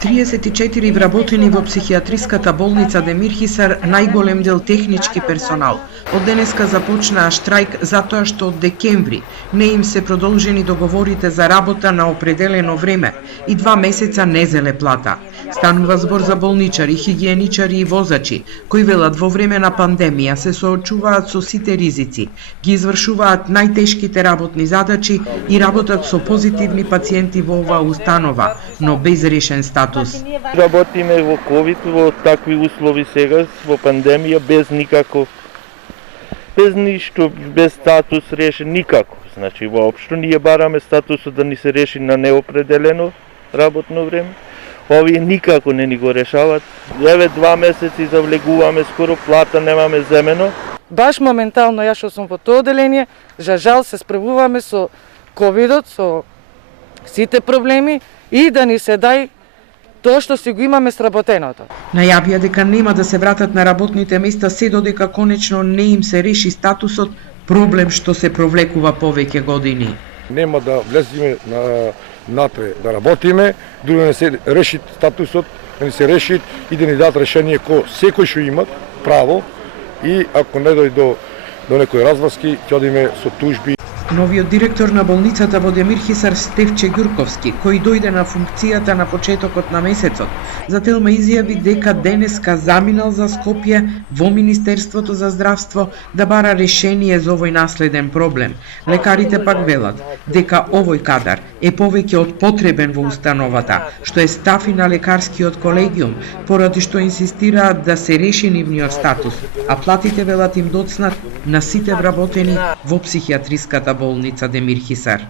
34 вработени во психијатриската болница Демир Хисар, најголем дел технички персонал. Од денеска започнаа штрајк затоа што од декември не им се продолжени договорите за работа на определено време и 2 месеца не зеле плата. Станува збор за болничари, хигиеничари и возачи, кои велат во време на пандемија се соочуваат со сите ризици, ги извршуваат најтешките работни задачи и работат со позитивни пациенти во оваа установа, но без решен статус. Работиме во ковид, во такви услови сега, во пандемија, без ништо, без статус решен никако. Значи, воопшто ние бараме статусот да ни се реши на неопределено работно време. Овие никако не ни го решават. 2 месеци завлегуваме, скоро плата немаме земено. Баш моментално, јас што сум во тоа оделение, за жал се справуваме со ковидот, со сите проблеми и да ни се дај тоа што си го имаме сработеното. Најавија дека нема да се вратат на работните места се додека конечно не им се реши статусот, проблем што се провлекува повеќе години. Нема да влеземе натре да работиме, дури да не се реши статусот, да не се реши и да ни дадат решение кој секој што имат право и ако не дојде до некои разврски, ќе одиме со тужби. Новиот директор на болницата во Демир Хисар Стефче Ѓурковски, кој дојде на функцијата на почетокот на месецот, за Телма изјави дека денеска заминал за Скопје во Министерството за здравство да бара решение за овој наследен проблем. Лекарите пак велат дека овој кадар е повеќе од потребен во установата, што е став и на лекарскиот колегиум, поради што инсистираат да се реши нивниот статус, а платите велат им доцнат на сите вработени во психијатриската болница Демир Хисар.